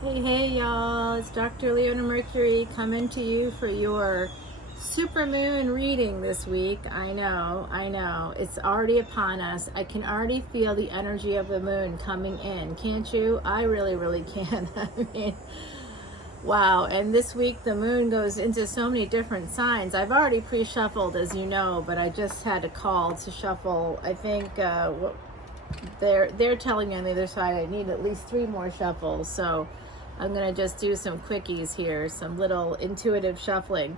Hey, y'all. It's Dr. Leona Mercury coming to you for your supermoon reading this week. I know. It's already upon us. I can already feel the energy of the moon coming in. Can't you? I really can. I mean, wow. And this week the moon goes into so many different signs. I've already pre-shuffled, as you know, but I just had a call to shuffle. I think they're telling me on the other side I need at least 3 more shuffles. So I'm going to just do some quickies here, some little intuitive shuffling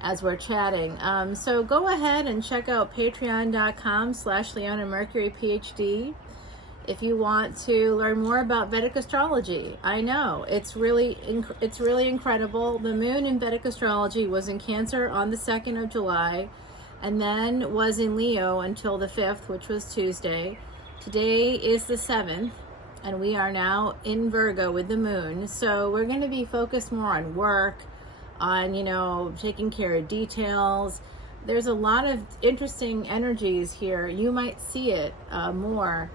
as we're chatting. So go ahead and check out patreon.com/leonamercuryphd if you want to learn more about Vedic astrology. I know it's really incredible. The moon in Vedic astrology was in Cancer on the 2nd of July and then was in Leo until the 5th, which was Tuesday. Today is the 7th. And we are now in Virgo with the moon. So we're going to be focused more on work, on, taking care of details. There's a lot of interesting energies here. You might see it more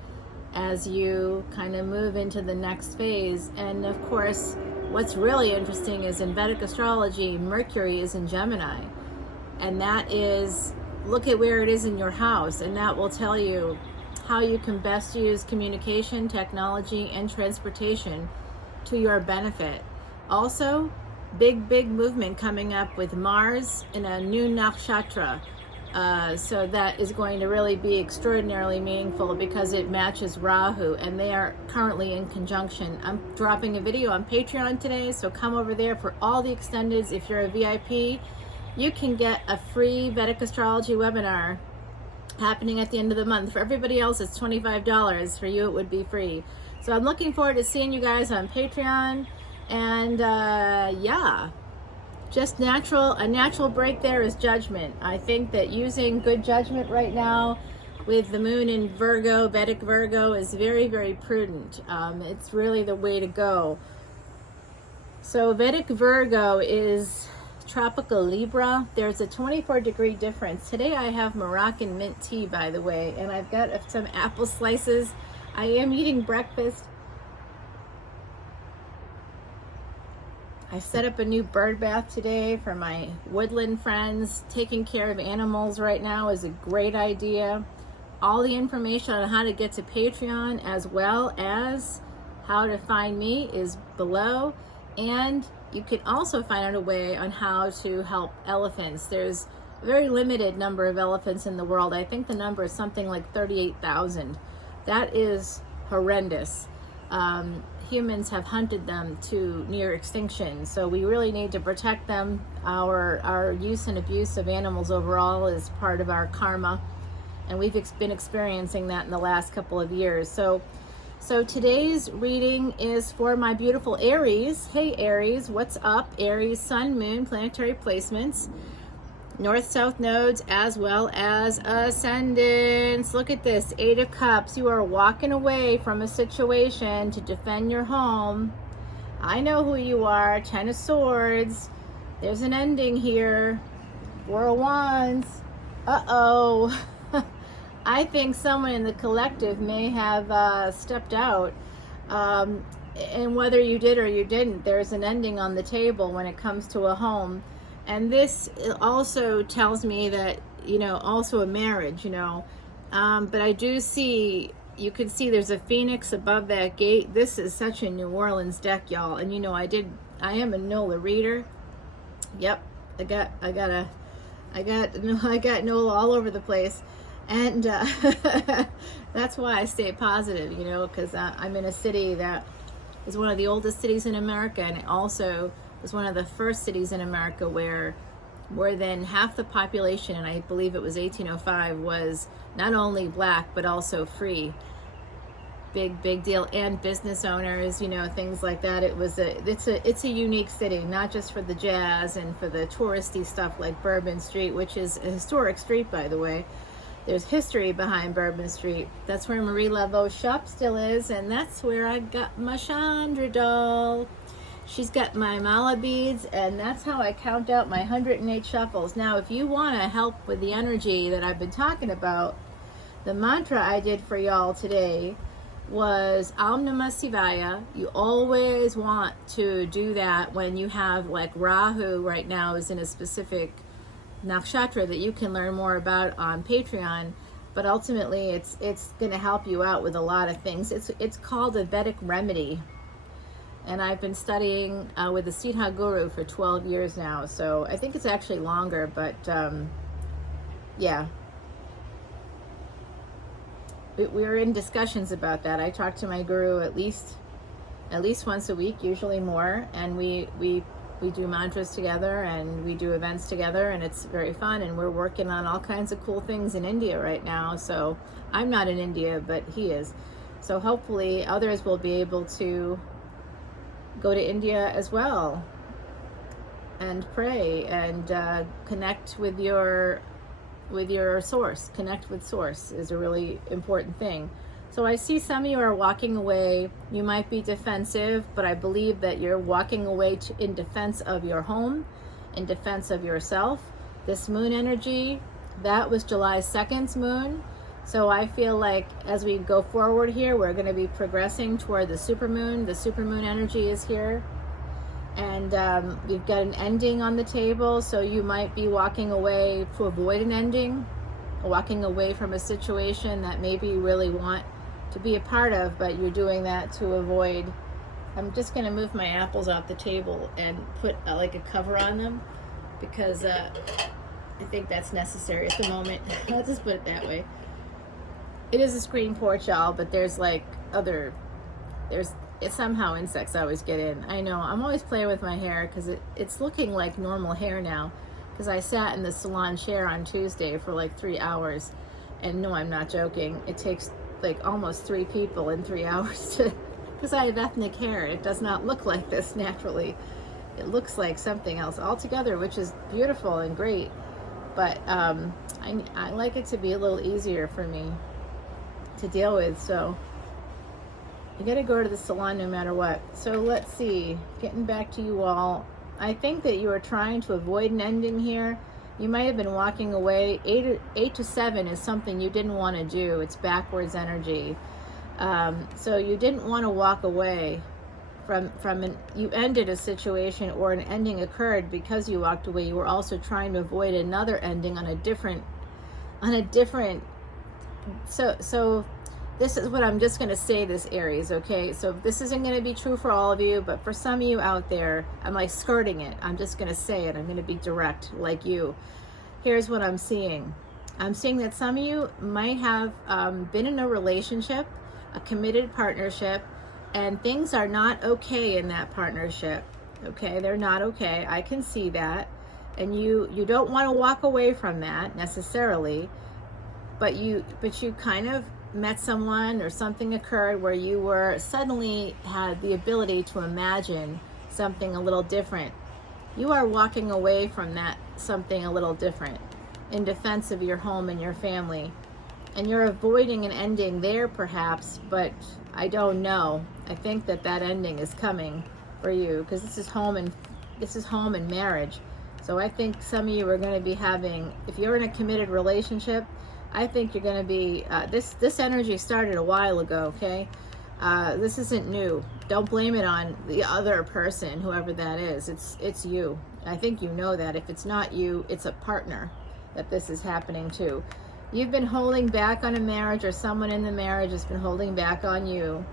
as you kind of move into the next phase. And of course, what's really interesting is in Vedic astrology, Mercury is in Gemini. And that is, look at where it is in your house, and that will tell you how you can best use communication, technology, and transportation to your benefit. Also, big movement coming up with Mars in a new nakshatra. So that is going to really be extraordinarily meaningful because it matches Rahu, and they are currently in conjunction. I'm dropping a video on Patreon today, so come over there for all the extendeds. If you're a VIP, you can get a free Vedic astrology webinar happening at the end of the month. For everybody else, it's $25. For you, it would be free. So I'm looking forward to seeing you guys on Patreon. And just a natural break there is judgment. I think that using good judgment right now with the moon in Virgo, Vedic Virgo, is very prudent. It's really the way to go. So Vedic Virgo is tropical Libra. There's a 24-degree difference. Today I have Moroccan mint tea, by the way, and I've got some apple slices. I am eating breakfast. I set up a new bird bath today for my woodland friends. Taking care of animals right now is a great idea. All the information on how to get to Patreon as well as how to find me is below, and you can also find out a way on how to help elephants. There's a very limited number of elephants in the world. I think the number is something like 38,000. That is horrendous. Humans have hunted them to near extinction, so we really need to protect them. Our use and abuse of animals overall is part of our karma, and we've been experiencing that in the last couple of years. So today's reading is for my beautiful Aries. Hey Aries, what's up? Aries, Sun, Moon, planetary placements, North-South nodes, as well as ascendants. Look at this, 8 of Cups. You are walking away from a situation to defend your home. I know who you are. 10 of Swords. There's an ending here. 4 of Wands. Uh-oh. I think someone in the collective may have stepped out, and whether you did or you didn't, there's an ending on the table when it comes to a home. And this also tells me that, also a marriage, but I do see, you can see there's a phoenix above that gate. This is such a New Orleans deck, y'all. And I am a NOLA reader. Yep, I got NOLA all over the place. And that's why I stay positive, because I'm in a city that is one of the oldest cities in America, and it also was one of the first cities in America where more than half the population, and I believe it was 1805, was not only black but also free. Big deal. And business owners, things like that. It's a unique city, not just for the jazz and for the touristy stuff like Bourbon Street, which is a historic street, by the way. There's history behind Bourbon Street. That's where Marie Laveau's shop still is, and that's where I got my Chandra doll. She's got my mala beads, and that's how I count out my 108 shuffles. Now, if you want to help with the energy that I've been talking about, the mantra I did for y'all today was Om Namah Shivaya. You always want to do that when you have, like, Rahu right now is in a specific nakshatra that you can learn more about on Patreon. But ultimately, it's going to help you out with a lot of things. It's called a Vedic remedy. And I've been studying with the Siddha Guru for 12 years now. So I think it's actually longer, but yeah. We're in discussions about that. I talk to my guru at least once a week, usually more. And we do mantras together, and we do events together, and it's very fun. And we're working on all kinds of cool things in India right now. So I'm not in India, but he is. So hopefully others will be able to go to India as well and pray and connect with your source. Connect with source is a really important thing. So I see some of you are walking away. You might be defensive, but I believe that you're walking away in defense of your home, in defense of yourself. This moon energy, that was July 2nd's moon. So I feel like as we go forward here, we're going to be progressing toward the supermoon. The supermoon energy is here. And we've got an ending on the table. So you might be walking away to avoid an ending, walking away from a situation that maybe you really want to be a part of, but you're doing that to avoid. I'm just going to move my apples off the table and put like a cover on them, because I think that's necessary at the moment. I'll just put it that way. It is a screen porch, y'all, but there's like it's somehow insects always get in. I know, I'm always playing with my hair because it's looking like normal hair now, because I sat in the salon chair on Tuesday for like 3 hours, and no, I'm not joking. It takes like almost 3 people in 3 hours to, because I have ethnic hair. It does not look like this naturally. It looks like something else altogether, which is beautiful and great. But I like it to be a little easier for me to deal with. So you got to go to the salon no matter what. So let's see, getting back to you all. I think that you are trying to avoid an ending here. You might have been walking away. 8 to 7 is something you didn't want to do. It's backwards energy. So you didn't want to walk away from you ended a situation, or an ending occurred because you walked away. You were also trying to avoid another ending on a different so this is what I'm just going to say, this Aries, okay? So this isn't going to be true for all of you, but for some of you out there, I'm like skirting it. I'm just going to say it. I'm going to be direct like you. Here's what I'm seeing. I'm seeing that some of you might have been in a relationship, a committed partnership, and things are not okay in that partnership, okay? They're not okay. I can see that. And you don't want to walk away from that necessarily, but you kind of met someone, or something occurred where you were suddenly had the ability to imagine something a little different. You are walking away from that something a little different in defense of your home and your family, and you're avoiding an ending there perhaps, but I don't know. I think that ending is coming for you, because this is home and marriage. So I think some of you are going to be having, if you're in a committed relationship, I think you're going to be, this energy started a while ago, okay? This isn't new. Don't blame it on the other person, whoever that is. It's you. I think you know that. If it's not you, it's a partner that this is happening to. You've been holding back on a marriage, or someone in the marriage has been holding back on you.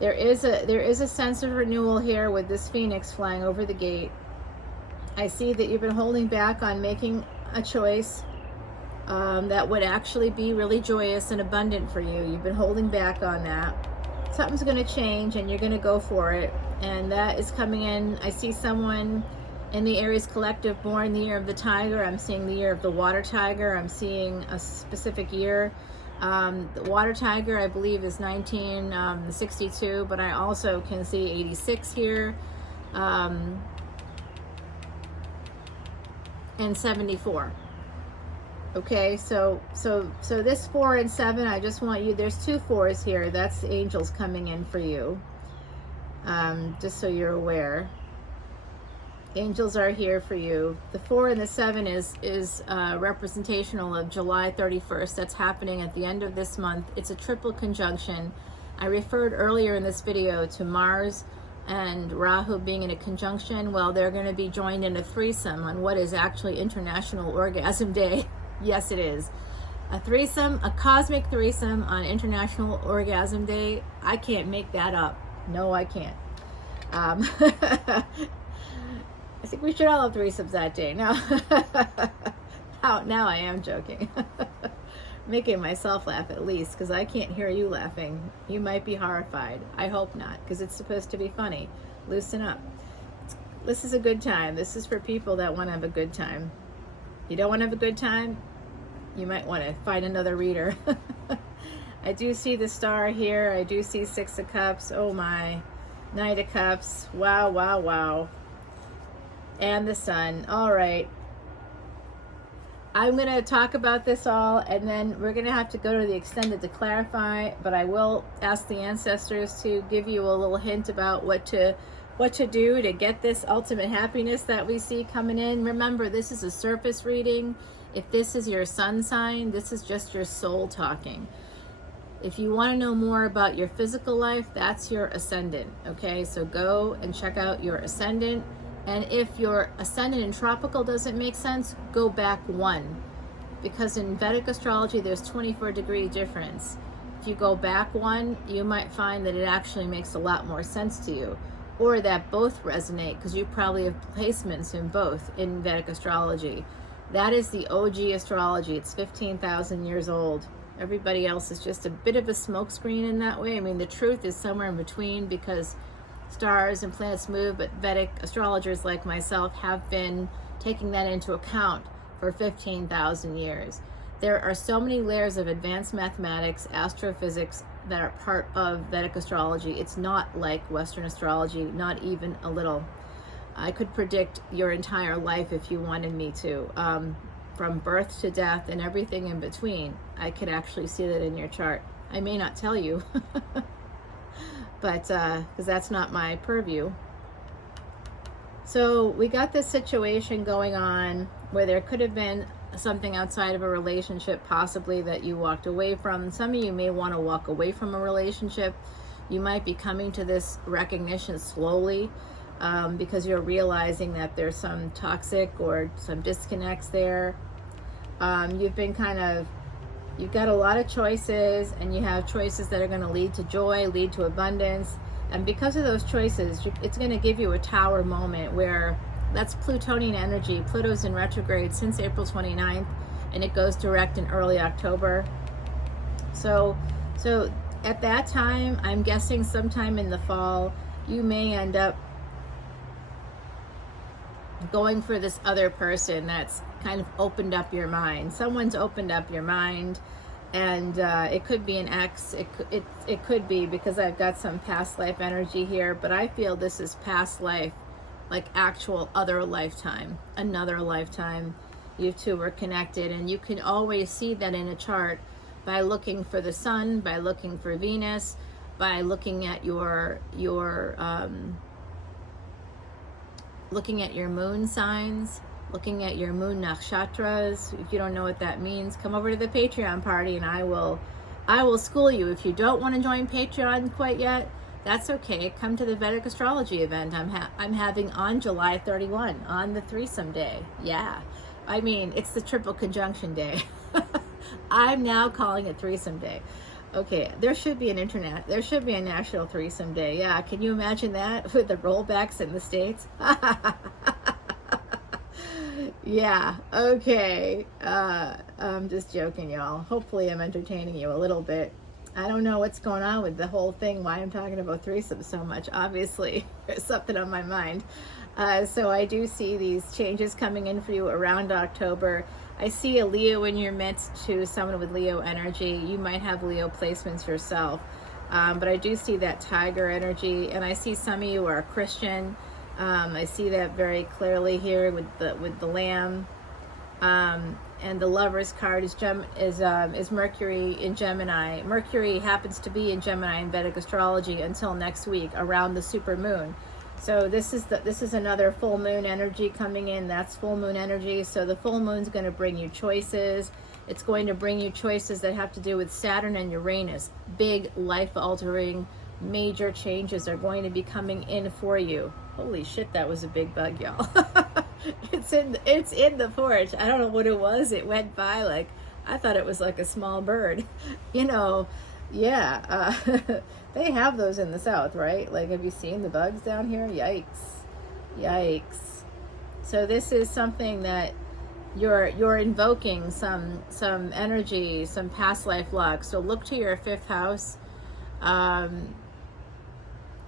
There is a sense of renewal here with this phoenix flying over the gate. I see that you've been holding back on making a choice that would actually be really joyous and abundant for you. You've been holding back on that. Something's going to change, and you're going to go for it, and that is coming in. I see someone in the Aries collective born the year of the tiger. I'm seeing the year of the water tiger. I'm seeing a specific year. The water tiger, I believe, is 1962, but I also can see 86 here, and 74. Okay, so this 4 and 7, I just want you, there's 2 4s here. That's the angels coming in for you. Just so you're aware. Angels are here for you. The 4 and the 7 is representational of July 31st. That's happening at the end of this month. It's a triple conjunction. I referred earlier in this video to Mars and Rahu being in a conjunction. Well, they're going to be joined in a threesome on what is actually International Orgasm Day. Yes, it is. A threesome, a cosmic threesome on International Orgasm Day. I can't make that up. No, I can't. I think we should all have threesomes that day. Now I am joking. Making myself laugh at least, because I can't hear you laughing. You might be horrified. I hope not, because it's supposed to be funny. Loosen up. This is a good time. This is for people that want to have a good time. You don't want to have a good time? You might want to find another reader. I do see the star here. I do see Six of Cups. Oh my. Knight of Cups. Wow, wow, wow. And the Sun. All right. I'm going to talk about this all, and then we're going to have to go to the extended to clarify, but I will ask the ancestors to give you a little hint about what to do to get this ultimate happiness that we see coming in. Remember, this is a surface reading. If this is your sun sign, this is just your soul talking. If you want to know more about your physical life, that's your ascendant. Okay, so go and check out your ascendant. And if your ascendant in tropical doesn't make sense, go back one. Because in Vedic astrology, there's 24-degree difference. If you go back one, you might find that it actually makes a lot more sense to you. Or that both resonate, because you probably have placements in both in Vedic astrology. That is the OG astrology. It's 15,000 years old. Everybody else is just a bit of a smokescreen in that way. I mean, the truth is somewhere in between, because stars and planets move, but Vedic astrologers like myself have been taking that into account for 15,000 years. There are so many layers of advanced mathematics, astrophysics that are part of Vedic astrology. It's not like Western astrology, not even a little. I could predict your entire life if you wanted me to, from birth to death and everything in between. I could actually see that in your chart. I may not tell you, but because that's not my purview. So we got this situation going on where there could have been something outside of a relationship possibly that you walked away from. Some of you may want to walk away from a relationship. You might be coming to this recognition slowly, because you're realizing that there's some toxic or some disconnects there. You've got a lot of choices, and you have choices that are going to lead to joy, lead to abundance. And because of those choices, it's going to give you a tower moment where that's Plutonian energy. Pluto's in retrograde since April 29th, and it goes direct in early October. So at that time, I'm guessing sometime in the fall, you may end up going for this other person that's kind of opened up your mind. Someone's opened up your mind, and it could be an ex. It could be, because I've got some past life energy here, but I feel this is past life, like actual other lifetime, another lifetime. You two were connected, and you can always see that in a chart by looking for the sun, by looking for Venus, by looking at your moon signs, looking at your moon nakshatras. If you don't know what that means, come over to the Patreon party, and I will school you. If you don't want to join Patreon quite yet, that's okay. Come to the Vedic astrology event I'm having on July 31, on the threesome day. Yeah, I mean, it's the triple conjunction day. I'm now calling it threesome day. Okay, there should be a national threesome day. Yeah, can you imagine that with the rollbacks in the States? Yeah, okay. I'm just joking, y'all. Hopefully I'm entertaining you a little bit. I don't know what's going on with the whole thing, why I'm talking about threesome so much. Obviously, there's something on my mind. So I do see these changes coming in for you around October. I see a Leo in your midst, to someone with Leo energy. You might have Leo placements yourself. But I do see that tiger energy, and I see some of you are Christian. I see that very clearly here with the lamb. And the Lover's card is Mercury in Gemini. Mercury happens to be in Gemini in Vedic astrology until next week, around the super moon. So this is another full moon energy coming in. That's full moon energy. So the full moon's going to bring you choices. It's going to bring you choices that have to do with Saturn and Uranus. Big life-altering, major changes are going to be coming in for you. Holy shit, that was a big bug, y'all. It's in the porch. I don't know what it was. It went by like, I thought it was like a small bird. You know, yeah. They have those in the South, right? Like, have you seen the bugs down here? Yikes. Yikes. So this is something that you're invoking some energy, some past life luck. So look to your 5th house.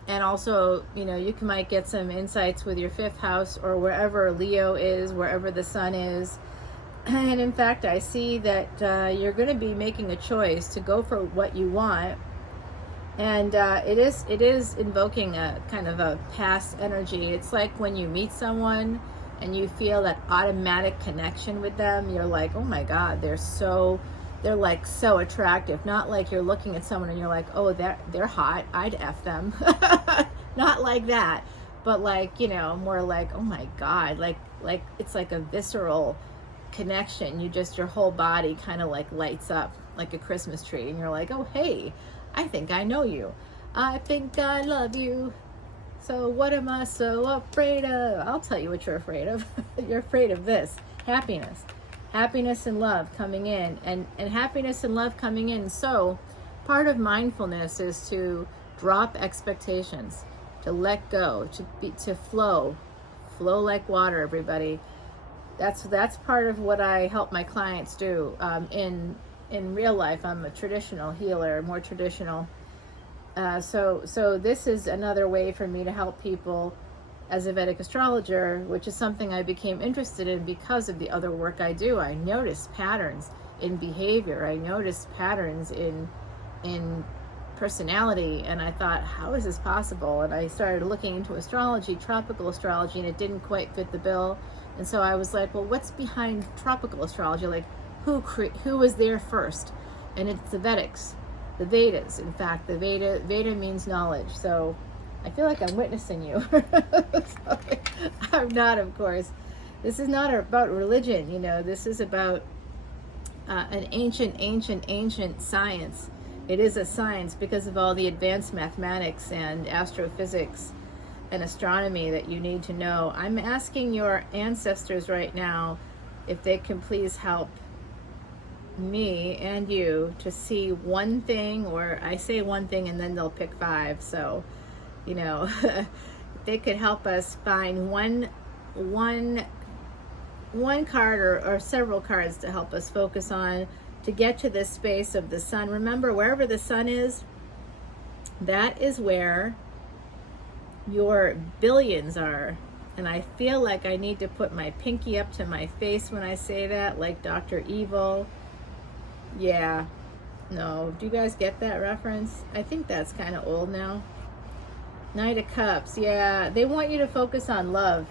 And also, you know, you might get some insights with your 5th house or wherever Leo is, wherever the sun is. And in fact, I see that you're going to be making a choice to go for what you want. And it is invoking a kind of a past energy. It's like when you meet someone and you feel that automatic connection with them. You're like, oh my God, they're like so attractive. Not like you're looking at someone and you're like, oh, they're hot, I'd F them. Not like that, but like, you know, more like, oh my God, like it's like a visceral connection. Your whole body kind of like lights up like a Christmas tree, and you're like, oh hey, I think I know you. I think I love you. So what am I so afraid of? I'll tell you what you're afraid of. You're afraid of this. Happiness and love coming in, and happiness and love coming in. So part of mindfulness is to drop expectations, to let go, to flow like water, everybody. That's part of what I help my clients do. In real life, I'm a traditional healer, more traditional. So this is another way for me to help people as a Vedic astrologer, which is something I became interested in because of the other work I do. I noticed patterns in behavior. I noticed patterns in personality, and I thought, how is this possible? And I started looking into astrology, tropical astrology, and it didn't quite fit the bill. And so I was like, well, what's behind tropical astrology? Like, who was there first? And it's the Vedics, the Vedas. In fact, the Veda means knowledge. So I feel like I'm witnessing you. Sorry. I'm not, of course. This is not about religion, you know. This is about an ancient science. It is a science because of all the advanced mathematics and astrophysics and astronomy that you need to know. I'm asking your ancestors right now if they can please help me and you to see one thing, or I say one thing and then they'll pick 5. So, you know, they could help us find one card or several cards to help us focus on, to get to this space of the sun. Remember, wherever the sun is, that is where your billions are. And I feel like I need to put my pinky up to my face when I say that, like Dr. Evil. Yeah. No. Do you guys get that reference? I think that's kind of old now. Knight of Cups. Yeah. They want you to focus on love.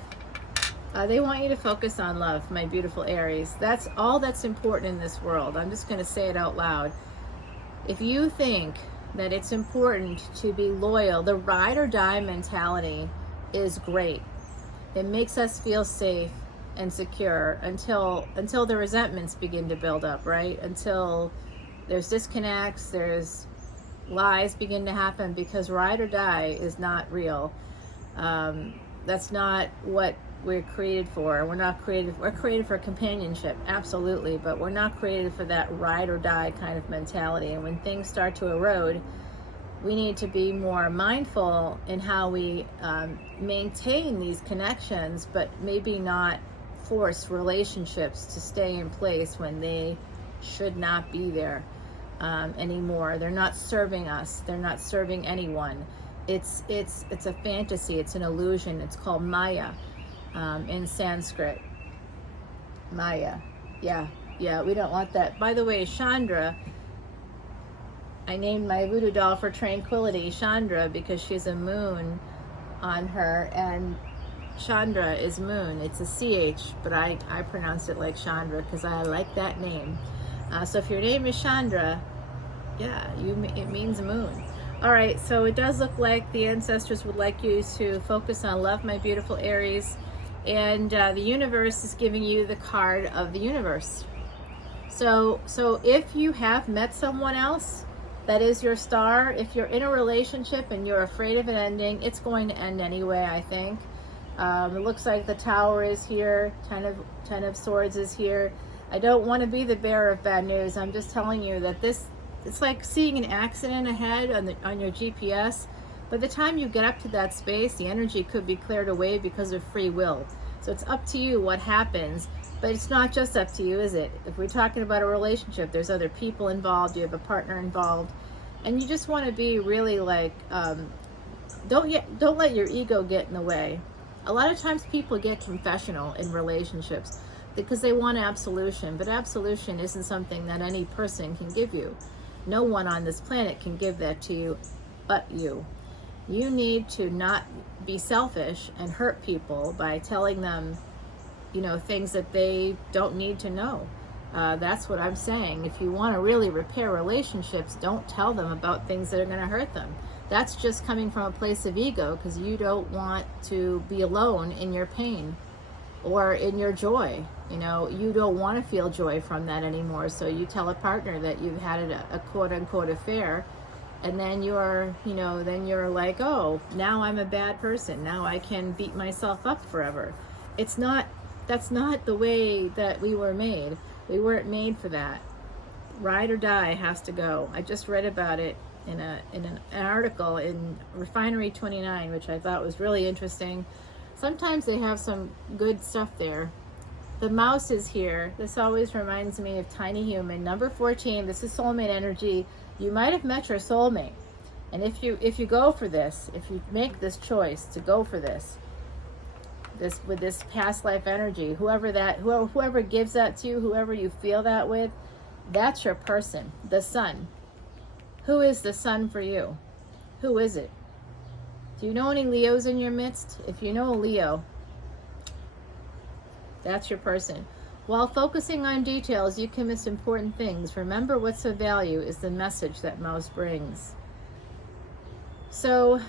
They want you to focus on love, my beautiful Aries. That's all that's important in this world. I'm just going to say it out loud. If you think that it's important to be loyal, the ride or die mentality is great. It makes us feel safe and secure until the resentments begin to build up, right? Until there's disconnects, there's lies begin to happen, because ride or die is not real. That's not what we're created for. We're created for companionship, absolutely, but we're not created for that ride or die kind of mentality. And when things start to erode, we need to be more mindful in how we maintain these connections, but maybe not force relationships to stay in place when they should not be there anymore. They're not serving us. They're not serving anyone. It's a fantasy. It's an illusion. It's called Maya in Sanskrit. Maya. Yeah. We don't want that. By the way, Chandra, I named my voodoo doll for Tranquility Chandra because she's a moon on her, and Chandra is moon. It's a CH, but I pronounce it like Chandra because I like that name. So if your name is Chandra, yeah, it means moon. All right, so it does look like the ancestors would like you to focus on love, my beautiful Aries, and the universe is giving you the card of the universe. So if you have met someone else that is your star, if you're in a relationship and you're afraid of it ending, it's going to end anyway, I think. It looks like the Tower is here, Ten of Swords is here. I don't want to be the bearer of bad news. I'm just telling you that it's like seeing an accident ahead on your GPS. By the time you get up to that space, the energy could be cleared away because of free will. So it's up to you what happens, but it's not just up to you, is it? If we're talking about a relationship, there's other people involved, you have a partner involved, and you just want to be really like, don't let your ego get in the way. A lot of times people get confessional in relationships because they want absolution, but absolution isn't something that any person can give you. No one on this planet can give that to you but you. You need to not be selfish and hurt people by telling them, things that they don't need to know. That's what I'm saying. If you want to really repair relationships, don't tell them about things that are going to hurt them. That's just coming from a place of ego because you don't want to be alone in your pain or in your joy. You don't want to feel joy from that anymore. So you tell a partner that you've had a quote unquote affair, and then you're like, oh, now I'm a bad person. Now I can beat myself up forever. That's not the way that we were made. We weren't made for that. Ride or die has to go. I just read about it in an article in Refinery 29, which I thought was really interesting. Sometimes they have some good stuff there. The mouse is here. This always reminds me of Tiny Human. Number 14, this is soulmate energy. You might have met your soulmate. And if you go for this, if you make this choice to go for this with this past life energy, whoever gives that to you, whoever you feel that with, that's your person, the sun. Who is the sun for you? Who is it? Do you know any Leos in your midst? If you know a Leo, that's your person. While focusing on details, you can miss important things. Remember, what's of value is the message that mouse brings. So,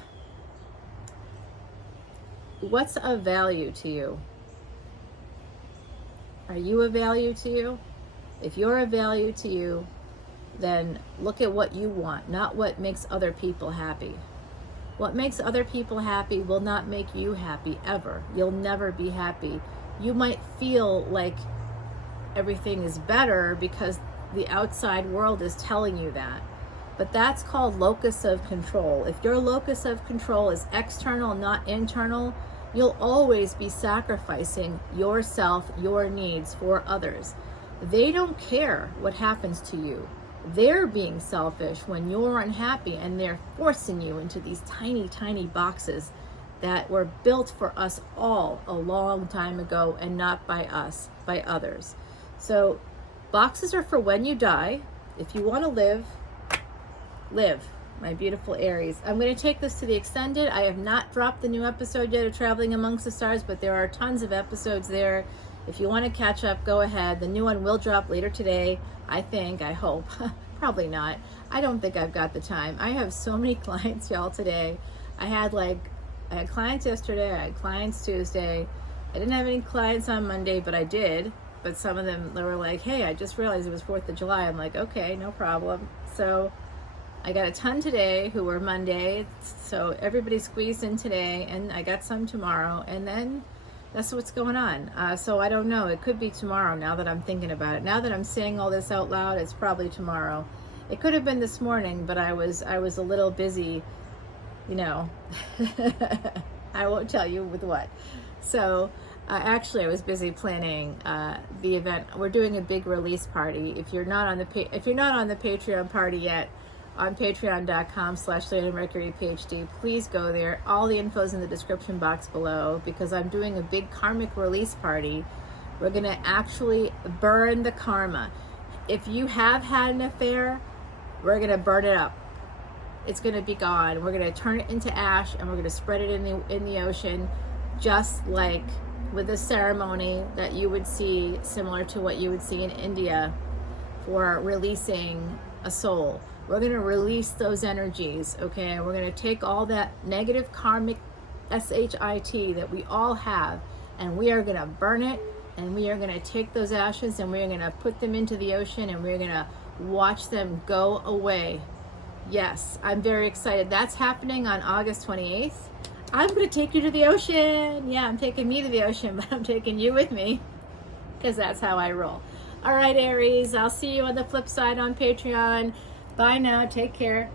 what's of value to you? Are you of value to you? If you're of value to you, then look at what you want, not what makes other people happy. What makes other people happy will not make you happy, ever. You'll never be happy. You might feel like everything is better because the outside world is telling you that. But that's called locus of control. If your locus of control is external, not internal, you'll always be sacrificing yourself, your needs for others. They don't care what happens to you. They're being selfish when you're unhappy, and they're forcing you into these tiny, tiny boxes that were built for us all a long time ago, and not by us, by others. So boxes are for when you die. If you want to live, my beautiful Aries. I'm going to take this to the extended. I have not dropped the new episode yet of Traveling Amongst the Stars, but there are tons of episodes there. If you want to catch up, go ahead. The new one will drop later today, I hope. Probably not. I don't think I've got the time. I have so many clients, y'all, today. I had clients yesterday, I had clients Tuesday. I didn't have any clients on Monday, but I did. But some of them, they were like, hey, I just realized it was 4th of July. I'm like, okay, no problem. So I got a ton today who were Monday. So everybody squeezed in today, and I got some tomorrow. And then that's what's going on. So I don't know. It could be tomorrow now that I'm thinking about it. Now that I'm saying all this out loud, it's probably tomorrow. It could have been this morning, but I was a little busy, I won't tell you with what. So actually, I was busy planning the event. We're doing a big release party. If you're not on the Patreon party yet, on patreon.com/leonamercuryphd, please go there. All the info's in the description box below, because I'm doing a big karmic release party. We're going to actually burn the karma. If you have had an affair, we're going to burn it up. It's going to be gone. We're going to turn it into ash, and we're going to spread it in the ocean, just like with a ceremony that you would see, similar to what you would see in India for releasing a soul. We're going to release those energies, okay? We're going to take all that negative karmic SHIT that we all have, and we are going to burn it, And we are going to take those ashes and we're going to put them into the ocean and we're going to watch them go away. Yes, I'm very excited. That's happening on August 28th. I'm going to take you to the ocean. Yeah, I'm taking me to the ocean, but I'm taking you with me because that's how I roll. All right, Aries, I'll see you on the flip side on Patreon. Bye now. Take care.